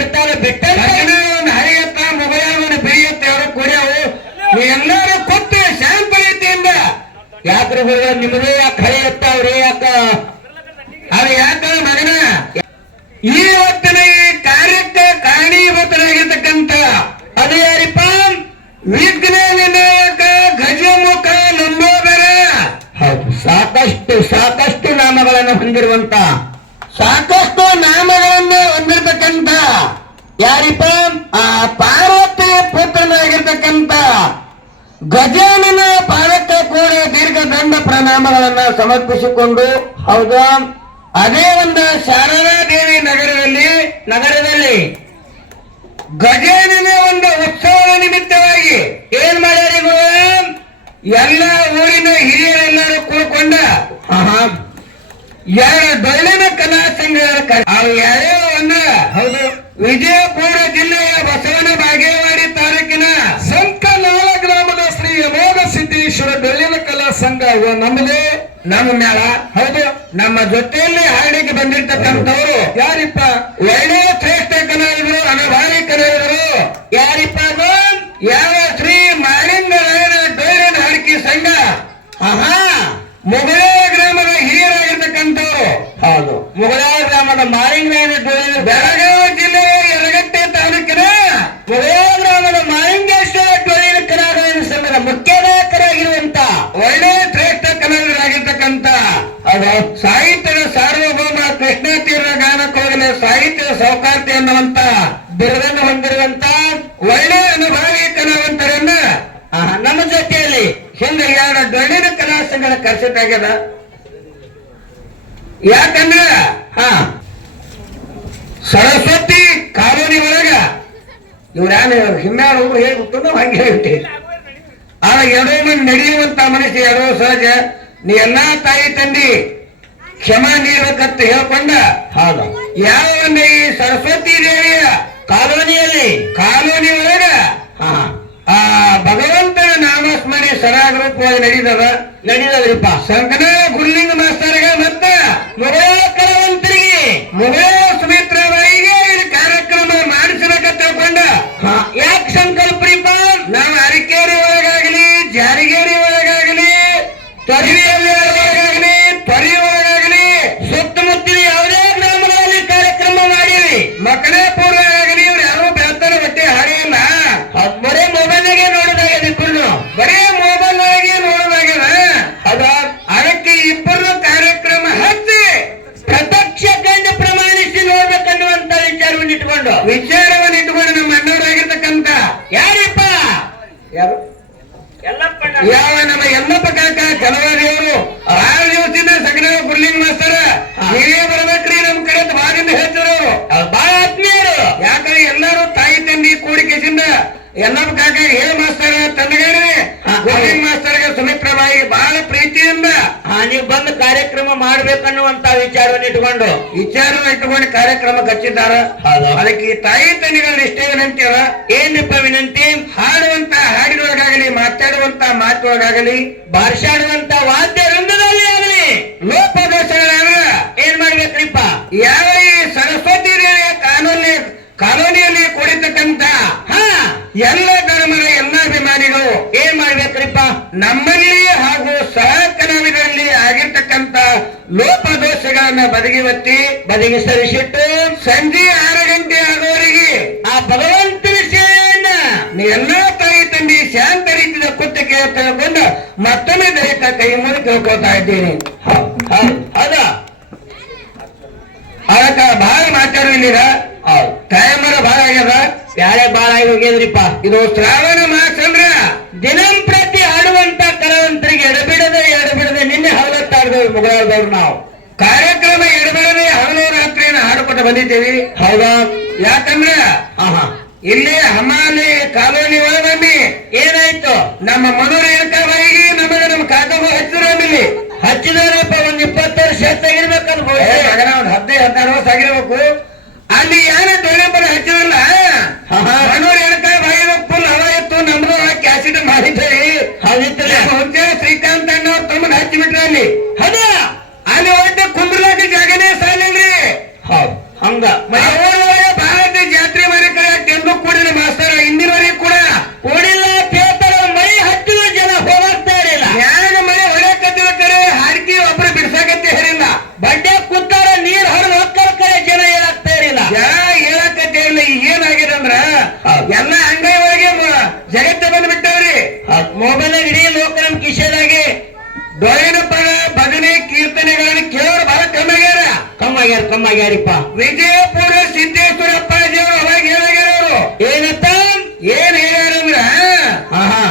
ಬಿಡ್ತಾನೆ ಬಿಟ್ಟ ಒಂದು ಹರಿಯತ್ತ ಮೊಬೈಲ್ ಬೆಳೆಯುತ್ತೆ ಅವರು ಕುಡಿಯವು ಎಲ್ಲರೂ ಕೊಟ್ಟು ಶಾಂತ ರೀತಿಯಿಂದ ಯಾಕ್ರಿ ನಿಮ್ಮದೇ ಯಾಕೆ ಹರಿಯತ್ತ ಅವ್ರಿ ಯಾಕ ಅದು ಯಾಕ ಮಗನ ಇವತ್ತಿನ ಈ ಕಾರ್ಯಕ್ಕೆ ಕಾರಣೀಭೂತರಾಗಿರ್ತಕ್ಕಂಥ ಅದು ಯಾರಿಪ್ಪ ವಿಘ್ನ ವಿನಾಯಕ ಗಜಮುಖ ಲಂಬೋದರ. ಹೌದು, ಸಾಕಷ್ಟು ನಾಮಗಳನ್ನು ಹೊಂದಿರುವಂತ ಸಾಕಷ್ಟು ನಾಮಗಳನ್ನು ಹೊಂದಿರತಕ್ಕಂಥ ಯಾರಿಪ್ಪ ಆ ಪಾರ್ವತಿ ಪುತ್ರನಾಗಿರ್ತಕ್ಕಂಥ ಗಜಾನನ ಪಾದಕ್ಕೆ ಕೂಡ ದೀರ್ಘದಂಡ ಪ್ರಣಾಮಗಳನ್ನ ಸಮರ್ಪಿಸಿಕೊಂಡು ಹೌದಾ ಅದೇ ಒಂದು ಶಾರದಾ ದೇವಿ ನಗರದಲ್ಲಿ ಗಜಾನನ ಒಂದು ಉತ್ಸವದ ನಿಮಿತ್ತವಾಗಿ ಏನ್ ಮಾಡ್ಯಾರಿಗೂ ಎಲ್ಲ ಊರಿನ ಹಿರಿಯರೆಲ್ಲರೂ ಕೂಡ್ಕೊಂಡ ಎರಡು ಡೊಳ್ಳಿನ ಕಲಾ ಸಂಘಗಳ ಅವು ಯಾವ್ಯಾವ ಅಂದ್ರೆ ಹೌದು ವಿಜಯಪುರ ಜಿಲ್ಲೆಯ ಬಸವನ ಬಾಗೇವಾಡಿ ತಾಲೂಕಿನ ಸಂಕನಾಳ ಗ್ರಾಮದ ಶ್ರೀ ಅಮೋಘ ಸಿದ್ದೇಶ್ವರ ಡೊಳ್ಳಿನ ಕಲಾ ಸಂಘ ನಮ್ಮದೇ ನಮ್ಮ ಮೇಳ. ಹೌದು, ನಮ್ಮ ಜೊತೆಯಲ್ಲಿ ಹಾಡಿಗೆ ಬಂದಿರ್ತಕ್ಕಂಥವ್ರು ಯಾರಿಪ್ಪ ಒಳ್ಳೆಯ ಶ್ರೇಷ್ಠ ಕಲಾವಿದರು, ಅನುಭಾವಿ ಕಲಾವಿದರು ಯಾರಿಪ್ಪ ಅದು ಯಾವ ಶ್ರೀ ಮಾಳಿಂಗರಾಯನ ಡೊಳ್ಳಿನ ಹಾಡಿಕೆ ಸಂಘ ಮುಗಳ ಗ್ರಾಮದ ಹಿರಿಯರಾಗಿರ್ತಕ್ಕಂಥವ್ರು. ಹೌದು, ಮುಗಳ ಗ್ರಾಮದ ಮಾಳಿಂಗರಾಯನ ಡೊಳ್ಳಿನ ಬೆಳಗಾವಿ ಜಿಲ್ಲೆಯ ಯರಗಟ್ಟೆ ತಾಲೂಕಿನ ಮುಗಳ ಗ್ರಾಮದ ಮಾಳಿಂಗೇಶ್ವರ ಡೊಳ್ಳಿನ ಕಲಾವಿದರ ಸಂಘದ ಮುಖ್ಯ ನಾಯಕರಾಗಿರುವಂತ ಒಳ್ಳೆಯ ಶ್ರೇಷ್ಠ ಕಲಾವಿದರಾಗಿರ್ತಕ್ಕಂಥ ಅದು ಸಾಹಿತ್ಯದ ಸಾರ್ವಭೌಮ ಕೃಷ್ಣ ತೀವ್ರ ಗಾನಕೋಗಿನ ಸಾಹಿತ್ಯದ ಸೌಕಾರ್ತಿ ಎನ್ನುವಂತ ಬಿರುದನ್ನು ಹೊಂದಿರುವಂತ ಒಳ್ಳೆಯ ಅನುಭಾವಿ ಕಲಾವಂತರನ್ನ ನಮ್ಮ ಜೊತೆಯಲ್ಲಿ ಹಿಂದೆ ಎರಡು ಡೊಳ್ಳಿನ ಕಲಾ ಸಂಘಗಳ ಕರೆಸಿದ್ದಾಗ್ಯದ. ಯಾಕಂದ್ರ ಸರಸ್ವತಿ ಕಾಲೋನಿ ಒಳಗ ಇವ್ರ್ಯಾನ ಹಿಮ್ಮ್ಯಾರ ಒಬ್ರು ಹೇಳ್ಬಿಟ್ಟು ನಾವು ಹಂಗೆ ಹೇಳ್ಬಿಟ್ಟಿ. ಆಗ ಎರಡೋ ಮಂದಿ ನಡೆಯುವಂತ ಮನಸ್ಸು ಎರಡೋ ಸಹಜ. ನೀ ಎಲ್ಲಾ ತಾಯಿ ತಂದಿ ಕ್ಷಮಾ ನೀಡಬೇಕಂತ ಹೇಳ್ಕೊಂಡ ಹೌದು ಯಾವ ಒಂದು ಈ ಸರಸ್ವತಿ ದೇವಿಯ ಕಾಲೋನಿ ಒಳಗ ಆ ಭಗವಂತನ ನಾಮಸ್ಮರಣೆ ಸರಾಗರೂಪವಾಗಿ ನಡೀತದ್ರಿಪ್ಪ. ಸಂಕನ ಗುರುಲಿಂಗ ಮಾಸ್ತರ್ಗ ಮತ್ತ ಮುಗಳ ಕಲಾವಂತರಿಗೆ ಮುಗಳ ಸುಮಿತ್ರಾಬಾಯಿಗೆ ಇದು ಕಾರ್ಯಕ್ರಮ ಮಾಡಿಸಬೇಕಂತ ತಿಳ್ಕೊಂಡ ಯಾಕೆ ಸಂಕಲ್ಪ್ರಿಪ್ಪ ನಾವು ಅರಿಕೇರಿ ಒಳಗಾಗಲಿ, ಜಾರಿಗೇರಿ ಒಳಗಾಗಲಿ, ತೊರಿಯಲ್ಲಿ ಒಳಗಾಗಲಿ, ತೊರಿ ಒಳಗಾಗಲಿ, ಸುತ್ತಮುತ್ತಲ ಯಾವುದೇ ಗ್ರಾಮಗಳಲ್ಲಿ ಕಾರ್ಯಕ್ರಮ ಮಾಡೀವಿ. ಮಕ್ಕಳೇಪುರ ಆಗಲಿ ಇವ್ರು ಯಾರು ಬೆಳ್ತಾರ ಬಟ್ಟೆ ಹಾಡಿಯಲ್ಲ. ಬರೇ ಮೊಬೈಲ್ನಾಗೆ ನೋಡೋದಾಗಿದೆ ಇಬ್ಬರು, ಬರೀ ಮೊಬೈಲ್ ಆಗಿ ನೋಡೋದಾಗ್ಯದ. ಅದ ಅದಕ್ಕೆ ಇಬ್ಬರು ಕಾರ್ಯಕ್ರಮ ಹಚ್ಚಿ ಪ್ರತ್ಯಕ್ಷ ಕಂಡು ಪ್ರಮಾಣಿಸಿ ನೋಡ್ಬೇಕನ್ನುವಂತ ವಿಚಾರವನ್ನು ಇಟ್ಟುಕೊಂಡು ನಮ್ಮ ಅಣ್ಣವರಾಗಿರ್ತಕ್ಕಂಥ ಯಾರಿಪ್ಪ ಯಾರು ಎಲ್ಲಪ್ಪ ಯಾವ ನಮ್ಮ ಎಲ್ಲಪ್ಪ ಕಾಕ ಕೆಲವರಿಯವರು 6 ದಿವಸದಿಂದ ಸಗಣ ಗುರುಲಿಂಗ ಮಾಸ್ತರ ನೀವೇ ಬರ್ಬೇಕ್ರಿ ನಮ್ ಕಡೆ ಭಾಗದಿಂದ ಹೇಳ್ತಿದ್ರು. ಬಹಳ ಆತ್ಮೀಯರು. ಯಾಕಂದ್ರೆ ಎಲ್ಲರೂ ತಾಯಿ ತಂದಿ ಕೂಡಿಕೆಸಿಂದ ಎಲ್ಲಪ್ಪ ಕಾಕ ಹೇಳ ಮಾಸ್ತರ ತಂದಗೇರಿ ಗುರುಲಿಂಗ ಮಾಸ್ತರ್ಗೆ ಸುಮಿತ್ರಾಬಾಯಿಗೆ ಬಹಳ ಪ್ರೀತಿಯಿಂದ ನೀವು ಬಂದು ಕಾರ್ಯಕ್ರಮ ಮಾಡ್ಬೇಕನ್ನುವಂತ ವಿಚಾರವನ್ನು ಇಟ್ಟುಕೊಂಡು ಕಾರ್ಯಕ್ರಮ ಹಚ್ಚಿದ್ದಾರ. ಅದಕ್ಕೆ ಈ ತಾಯಿ ತಂದಿಗಳ ಇಷ್ಟೇ ವಿನಂತಿ ಅದ. ಏನಿಪ್ಪ ವಿನಂತಿ? ಹಾಡುವಂತ ಹಾಡಿನೊಳಗಾಗಲಿ, ಮಾತಾಡುವಂತ ಮಾತೊಳಗಾಗಲಿ, ಬಾರ್ಷಾಡುವಂತ ವಾದ್ಯ ರಂಗದಲ್ಲಿ ಆಗಲಿ ಲೋಪದೋಷಗಳನ್ನ ಏನ್ ಮಾಡ್ಬೇಕ್ರಿಪ್ಪ? ಯಾವ ಈ ಸರಸ್ವತಿ ದೇವಿಯ ಕಾಲೋನಿಯಲ್ಲಿ ಕೂಡಿರ್ತಕ್ಕಂಥ ಎಲ್ಲ ಧರ್ಮದ ಎಲ್ಲ ಅಭಿಮಾನಿಗಳು ಏನ್ ಮಾಡ್ಬೇಕ್ರಿಪ್ಪ? ನಮ್ಮಲ್ಲಿ ಹಾಗೂ ಸಹ ಕಲಾವಿದರಲ್ಲಿ ಆಗಿರ್ತಕ್ಕಂಥ ಲೋಪದೋಷಗಳನ್ನ ಬದಿಗೆ ಸರಿಸಿಟ್ಟು ಸಂಜೆ 6 ಗಂಟೆ ಆಗುವವರೆಗೆ ಆ ಭಗವಂತನ ಸೇವೆಯನ್ನ ಎಲ್ಲಾ ತಾಯಿ ತಂದಿ ಶಾಂತ ರೀತಿಯ ಕುತ್ತಿಗೆ ತೆಗೆದುಕೊಂಡು ಮತ್ತೊಮ್ಮೆ ದಲಿತ ಕೈ ಮುಗಿ ತಿಳ್ಕೊತಾ ಇದ್ದೀನಿ. ಹೌದ ಅದಕ್ಕ ಬಹಳ ಮಾತಾಡುವಿಲ್ಲ, ಟೈಮರ ಬಹಳ ಆಗ್ಯದ, ಬ್ಯಾಳೆ ಬಾಳ ಆಗಿ ಹೋಗ್ಯದ್ರಿಪ್ಪ. ಇದು ಶ್ರಾವಣ ಮಾಸ ಅಂದ್ರ ದಿನಂಪ್ರತಿ ಹಾಡುವಂತ ಕಲಾವಂತರಿಗೆ ಎಡಬಿಡದೆ ನಿನ್ನೆ ಹವಲತ್ತಾಡ್ದವ್ರು ಮುಗಳದವ್ರು ನಾವು ಕಾರ್ಯಕ್ರಮ ಎಡಬಿಡದೆ ಹಗಲು ರಾತ್ರಿಯನ್ನು ಹಾಡುಕೊಟ್ಟು ಬಂದಿದ್ದೇವೆ. ಹೌದಾ? ಯಾಕಂದ್ರ ಇಲ್ಲಿ ಹಮಾಲಿ ಕಾಲೋನಿ ಒಳಗಮ್ಮಿ ಏನಾಯ್ತು? ನಮ್ಮ ಮನೋರೇಣಕ ಬಾಯಿಗೆ ನಮಗೆ ನಮ್ಮ ಕಾಕಗೂ ಹಚ್ಚಿದ್ರಲ್ಲಿ ಹಚ್ಚಿದಾರಪ್ಪ. ಒಂದ್ 20 ವರ್ಷ ಹೆಚ್ಚಾಗಿರ್ಬೇಕಂತ ಒಂದು 15-16 ವರ್ಷ ಆಗಿರ್ಬೇಕು. ಅಲ್ಲಿ ಯಾರು ಡೊಳ್ಳೆಂಬರ ಹಚ್ಚಿದ್ರಲ್ಲ ಮನೋರೇಣಕ ಬಾಯಿಗೆ ಫುಲ್ ಹವಾ ಇತ್ತು. ನಮ್ದು ಕ್ಯಾಸಿಡ್ ಮಾಡಿದ್ದೇವೆ. ಹೌದಿತ್ತು ಶ್ರೀಕಾಂತ್ ಅಣ್ಣವ್ರು ತಮ್ಮನ್ನ ಹಚ್ಚಿಬಿಟ್ರೆ ಅಲ್ಲಿ ಅಲ್ಲಿ ಒಟ್ಟು ಕುಂದ್ರಲಾಕ ಜಾಗನೇ ಸಾಲಿಲ್ರಿ. ಹೌದು ಹಂಗ ಭಾರತ ಜಾತ್ರೆ ಏನಾಗಿದೆ ಅಂದ್ರ ಎಲ್ಲ ಅಂಗೈ ಒಳಗೆ ಜಗತ್ತ ಬಂದ್ಬಿಟ್ಟವ್ರಿ. ಮೊಬೈಲ್ ಇಡೀ ಲೋಕ ನಮ್ ಕಿಶೆದಾಗೆ ಡೊಳ್ಳಿನ ಪದ ಭಜನೆ ಕೀರ್ತನೆಗಳನ್ನು ಕೇಳೋರು ಬಹಳ ಕಮ್ಮಾಗ್ಯಾರಿಪ್ಪ. ವಿಜಯಪುರ ಸಿದ್ದೇಶ್ವರ ಅಪ್ಪಾಜಿಯವರು ಅವಾಗ ಹೇಳಾಗ್ಯಾರ ಅವರು ಏನತ್ತ ಏನ್ ಹೇಳ್ಯಾರಂದ್ರ ಆಹಾ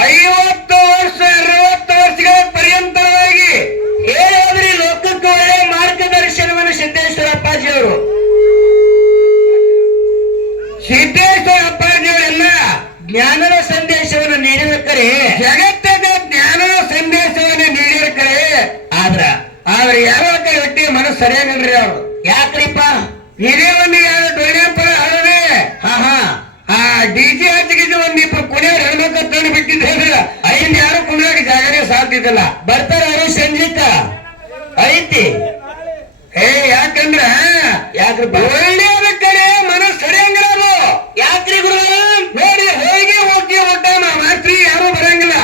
50 ವರ್ಷ 60 ವರ್ಷಗಳ ಪರ್ಯಂತವಾಗಿ ಹೇಳೋದ್ರಿ ಲೋಕಕ್ಕೆ ಒಳ್ಳೆ ಮಾರ್ಗದರ್ಶನವನ್ನು ಸಿದ್ದೇಶ್ವರ ಅಪ್ಪಾಜಿಯವರು. ಸಿದ್ದೇಶ್ವರ ಅಪ್ಪಾಜಿಯವರೆಲ್ಲ ಜ್ಞಾನದ ಸಂದೇಶವನ್ನು ನೀಡಿದ ಕರೆ ಜಗತ್ತದ ಜ್ಞಾನದ ಸಂದೇಶವನ್ನು ನೀಡಿದ ಕರೆ ಆದ್ರೆ ಯಾರೋ ವ್ಯಕ್ತಿ ಮನಸ್ಸು ಸರಿಯಾಗಿಲ್ರಿ ಅವ್ರು. ಯಾಕ್ರಿಪ್ಪ ಇದೇ ಒಂದು ಯಾರು ಡೊಳ್ಳಿನ ಹಾಡದೆ ಆ ಡಿಜೆ ಹಚ್ಚಿಗಿದ್ದು ಒಂದಿಬ್ರು ಕುಣಿಯವ್ರು ಹೆಣ್ಮಕ್ಳು ತಂದು ಬಿಟ್ಟಿದ್ರೆ ಐದು ಯಾರು ಕುಣಿಯೋಕೆ ಜಾಗನೇ ಸಾಧ್ಯಿದ್ದಲ್ಲ. ಬರ್ತಾರ ಅವರು ಸಂಜೀಕ ಐತಿ. ಯಾಕಂದ್ರ ಯಾಕ್ರಿಪ್ಪ ಒಳ್ಳೆಯದ ಕಡೆ ಮನಸ್ಸು ಸರಿಯಂಗಿಲ್ಲ. ಯಾಕ್ರಿ ಗುರು ನೋಡಿ ಹೋಗಿ ಊಟ ಮಾತ್ರಿ ಯಾರು ಬರಂಗಿಲ್ಲ.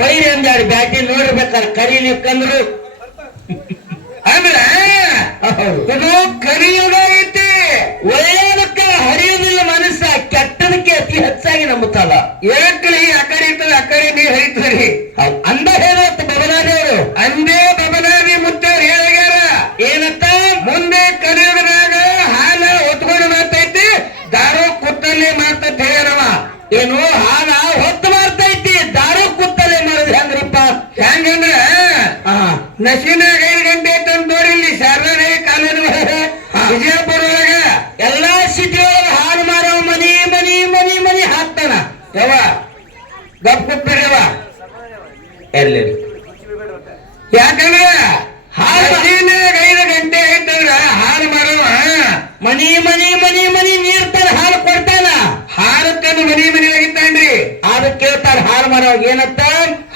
ಕೊಯ್ರಿ ಅಂದಾಡಿ ಬ್ಯಾಟಿ ನೋಡ್ಬೇಕಾರ ಕರೀಲಿಕ್ಕಂದ್ರು ಅಂದ್ರ ಇದು ಕಲಿಯುಗ ಐತಿ. ಒಳ್ಳೆಯದಕ್ಕ ಹರಿಯುವುದಿಲ್ಲ ಮನಸ್ಸ, ಕೆಟ್ಟದಕ್ಕೆ ಅತಿ ಹೆಚ್ಚಾಗಿ ನಂಬುತ್ತಲ್ಲ. ಏಕಲಿ ಅಕಡೆ ಇರ್ತದೆ ಅಕಡೆ ನೀರ್ ಹರಿತದ್ರಿ. ಅಂದ ಹೇಳತ್ತ ಬಬಲಾದಿ ಅವರು ಅಂದೇ ಬಬಲಾದಿ ಮುತ್ತವ್ರು ಹೇಳ್ಯಾರ ಏನತ್ತ ಮುಂದೆ ಕಲಿಯುಗದಾಗ ಹಾಲ ಹೊತ್ಕೊಂಡು ಮಾತೈತಿ, ದಾರು ಕುತ್ತಲ್ಲೇ ಮಾತಂತ ಹೇಳ್ಯಾರವ. ಏನು ಹಾಲ ಹೊತ್ತು ಮಾಡ್ತೈತಿ, ದಾರು ಕುತ್ತಲೆ ಮಾಡಿದ್ರೆ ಹೆಂಗ್ರಿಪ್ಪ? ಹೆಂಗಂದ್ರ ನಶಿನಾಗ 5 ಗಂಟೆ ತಂದು ನೋಡಿ ಇಲ್ಲಿ ಶಾರದಾ ಕಾಲೇಜ್ ವಿಜಯಪುರ ಒಳಗ ಎಲ್ಲಾ ಸಿಟಿ ಒಳಗ ಹಾಲು ಮಾರವ ಮನಿ ಹಾಕ್ತಾನ. ಯವ ಗಪ್ ಕುಪ್ಪಿರವ ಎಲ್ಲಿ ಯಾಕಂದ್ರ ಹಾಲು ನಶಿನಾಗ 5 ಗಂಟೆ ಆಯ್ತಂದ್ರ ಹಾಲು ಮಾರವ ಮನಿ ನೀರ್ತಾನ, ಹಾಲು ಕೊಡ್ತಾನ. ಹಾಲು ತಂದು ಮನೆ ಆಗಿತ್ತಾನ್ರಿ. ಅದಕ್ಕೆ ಕೇಳ್ತಾರ ಹಾಲು ಮಾರವಾಗ ಏನತ್ತ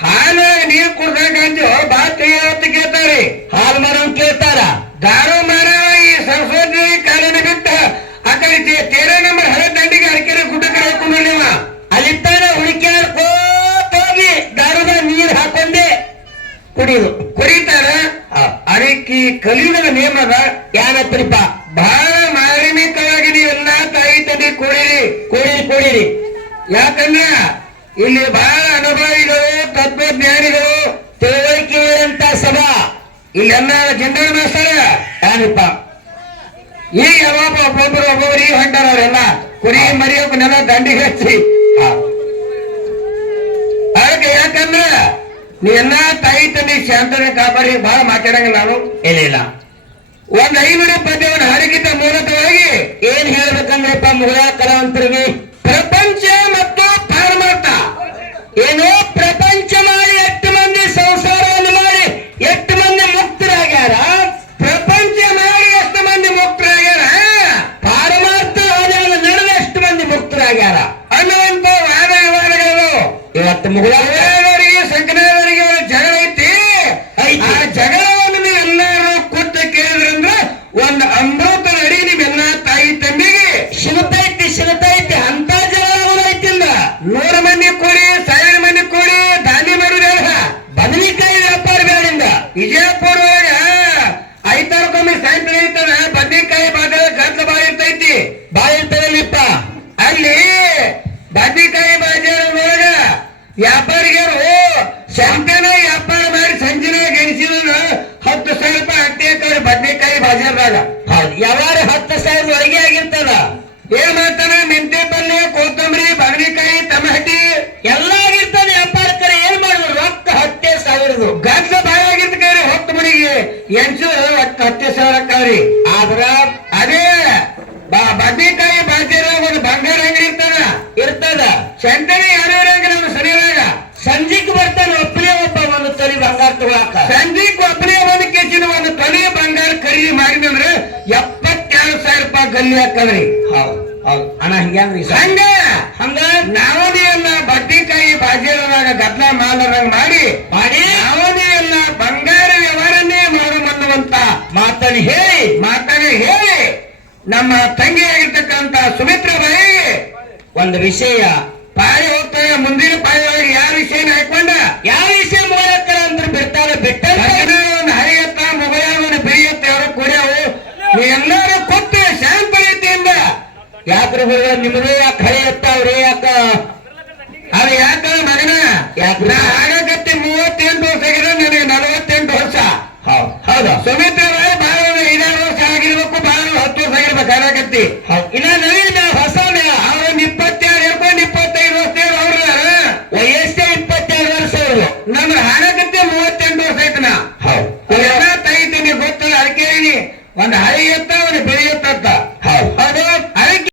ಹಾಲು ನೀರ್ ಕುಡ್ದಂಗಂದು ಬಾ ಕೈಯವತ್ತು ಕೇಳ್ತಾರಿ. ಹಾಲು ಮಾರವ್ ಕೇಳ್ತಾರ. ದಾರು ಮಾರವ ಈ ಸರಸ್ವತಿ ಕಾಲನ ಬಿಟ್ಟ ಆ ಕಡೆ ತೇರ ನಂಬರ್ ಹಳೆ ದಂಡಿಗೆ ಅರಕೆರೆ ಗುಡ್ಡ ಕಡೆ ಹಾಕೊಂಡು ನೀವ ಅಲ್ಲಿತ್ತಾನ ಹುಡುಕ್ಯಾಡ್ಕೋತ ಹೋಗಿ ದಾರುದ ನೀರ್ ಹಾಕೊಂಡೆ ಕುಡಿತಾರ. ಅದಕ್ಕೆ ಕಲಿಯುಗದ ನಿಯಮ ಅದ ಯಾನತ್ರಿಪ್ಪ ಬಹಳ ಮಾರ್ಮಿಕವಾಗಿ ನೀವೆಲ್ಲ ತಾಯಿ ತಂದೆ ಕುಡಿರಿ. ಯಾಕಂದ್ರ ಇಲ್ಲಿ ಬಹಳ ಅನುಭವಿಗಳು ತತ್ವಜ್ಞಾನಿಗಳು ತಿಳುವಳಿಕೆ ಅಂತ ಸಭಾ ಇಲ್ಲೆಲ್ಲ ಜನರಲ್ ಮಾಸ್ತರ ಯಾನಪ್ಪ ಈಗ ಒಬ್ಬೊಬ್ಬರು ಈಗ ಹೊಂಟಾರ ಅವರೆಲ್ಲ ಕುರಿ ಮರಿಯೋಕನ್ನೆಲ್ಲ ದಂಡಿಗೆ ಹಚ್ಚಿ. ಅದಕ್ಕೆ ಯಾಕಂದ್ರ ನೀವೆಲ್ಲ ತಾಯಿ ತಂದೆ ಶಾಂತನೆ ಕಾಪಾಡಿ ಬಹಳ ಮಾತಾಡಂಗಿಲ್ಲ ನಾನು ಇಲ್ಲ ಒಂದ್ 500 ಪದ್ಯವನ್ನು ಹಾಡಿಗಿಂತ ಮೂಲತವಾಗಿ ಏನ್ ಹೇಳ್ಬೇಕಂದ್ರಪ್ಪ ಮುಗಳ ಕಲಾವಂತರಿಗೆ ಪ್ರಪಂಚ ಮತ್ತು ಪಾರಮಾರ್ಥ. ಏನೋ ಪ್ರಪಂಚ ಮಾಡಿ 8 ಮಂದಿ ಸಂಸಾರವನ್ನು ಮಾಡಿ 8 ಮಂದಿ ಮುಕ್ತರಾಗ್ಯಾರ. ಪ್ರಪಂಚ ಮಾಡಿ ಎಷ್ಟು ಮಂದಿ ಮುಕ್ತರಾಗ್ಯಾರ, ಪಾರಮಾರ್ಥ ಹಾದಿಯನ್ನು ನಡೆದ 8 ಮಂದಿ ಮುಕ್ತರಾಗ್ಯಾರ ಅನ್ನುವಂತ ವಾದ ವಿವಾದಗಳು ಇವತ್ತು ಮುಗಳ ಸಂಕನವರಿಗೆ ಜಗಳ ಐತಿ. ಆ ಜಗಳವನ್ನು ನೀವೆಲ್ಲರೂ ಕೂತ ಕೇಳಿದ್ರಂದ್ರ ಒಂದು ಅಮೃತ ನಡಿ ನಿಮ್ಮೆಲ್ಲ ತಾಯಿ ತಂದೆಗೆ ಸಿಗುತ್ತೈತಿ ಅಂತ ಜಗಳ ಐತಿಲ್ಲ. 100 ಮಂದಿ ಕೂಡಿ 1000 ಮಂದಿ ಕೂಡಿ ದಾನಿ ಮಾಡಿದ ಬದನೆಕಾಯಿ ವ್ಯಾಪಾರ ಬೇಡಿಂದ ವಿಜಯಪುರ ಒಳಗ 5 ತಾರೀಕೊಮ್ಮೆ ಸಾಯಂಕಾಲ ಐತದ ಬದನೆಕಾಯಿ ಬಾಜಾರ ಗಂಟ್ಲ ಬಾಳ ಇರ್ತೈತಿ. ಬಾಯಿರ್ತದಲ್ಲಿಪ್ಪ ಅಲ್ಲಿ ಬದನೆಕಾಯಿ ಬಾಜಾರ ಒಳಗ ವ್ಯಾಪಾರಿಗರು ಸಂತೆನ ವ್ಯಾಪಾರ ಮಾಡಿ ಸಂಜೆನ ಗೆಣಿಸಿದ್ರು 10,000 ರೂಪಾಯಿ ಹತ್ತಿ ಬದನೆಕಾಯಿ ಬಾಜಾರದಾಗ. ಹೌದು ಯಾವಾರ 10,000 ಒಳಗೆ ಆಗಿರ್ತದ. ಏನ್ ಮಾಡ್ತಾನ ಮೆಂತೆ ಪಲ್ಯ ಕೊತ್ತಂಬರಿ ಬದನೆಕಾಯಿ ಟಮಾಟಿ ಎಲ್ಲ ಆಗಿರ್ತದೆ. ವ್ಯಾಪಾರಕರ ಏನ್ ಮಾಡಿದ್ರು ರೊಕ್ಕ 10,000 ಗಂಟ್ಲ ಬಾಳ ಆಗಿರ್ತ ಕೈರಿ ಹೊತ್ತು ಮನಿಗೆ ಎಂಚು 10,000 ಅಕ್ಕಾವ್ರಿ. ಆದ್ರ ಅದೇ ಬದನೆಕಾಯಿ ಬಾಜಾರ ಒಂದು ಬಂಗಾರ ಅಂಗಡಿ ಇರ್ತದ. ಸಂತೆನೆ ಯಾರು ಇರಂಗಿಲ್ಲ ನಮ್ಮ ಸರಿಯಾಗ. ಸಂಜೆಗೆ ಬರ್ತಾನೆ ಒಬ್ಬನೇ ಒಬ್ಬ ಒಂದು ತೊಲಿ ಬಂಗಾರ ತಗೊಳಕ. ಸಂಜೆಗ್ ಒಬ್ಬನೇ ಒಂದು ಕೆಜಿನ ಒಂದು ತೊಲಿ ಬಂಗಾರ ಖರೀದಿ ಮಾಡಿದಂದ್ರೆ 72,000 ರೂಪಾಯಿ ಗಲ್ಲಿ ಹಾಕದ್ರಿ. ಹೌದು ಅಣ್ಣ ಹಿಂಗ್ರಿ ಹಂಗ ನಾವದೇ ಎಲ್ಲ ಬಡ್ಡಿಕಾಯಿ ಬಾಜಾರದಾಗ ಗದ್ಲ ಮಾಲರಂಗ್ ಮಾಡಿ ನಾವದೇ ಎಲ್ಲ ಬಂಗಾರ ವ್ಯವಹಾರನ್ನೇ ಮಾಡುವಂತ ಮಾತನ್ನು ಹೇಳಿ ನಮ್ಮ ತಂಗಿ ಆಗಿರ್ತಕ್ಕಂತ ಸುಮಿತ್ರಾಬಾಯಿ ಒಂದು ವಿಷಯ ಪಾಳಿ ಹೋಗ್ತಾರೆ. ಮುಂದಿನ ಪಾಳಿ ಒಳಗೆ ಯಾವ ವಿಷಯನ ಹಾಕೊಂಡ ಯಾವ ವಿಷಯ ಮೂಲಕರ ಅಂದ್ರೆ ಬಿಡ್ತಾರೆ ಬಿಟ್ಟ ಒಂದು ಹರಿಯತ್ತ ಮೊಬೈಲ್ ಒಂದು ಬೆಳೆಯತ್ತ ಅವರು ಕುಡಿಯವು ನೀ ಎಲ್ಲರೂ ಕೊಟ್ಟು ಶಾಂತ ರೀತಿಯಿಂದ ಗುರುಗಳ ನಿಮ್ಮದೇ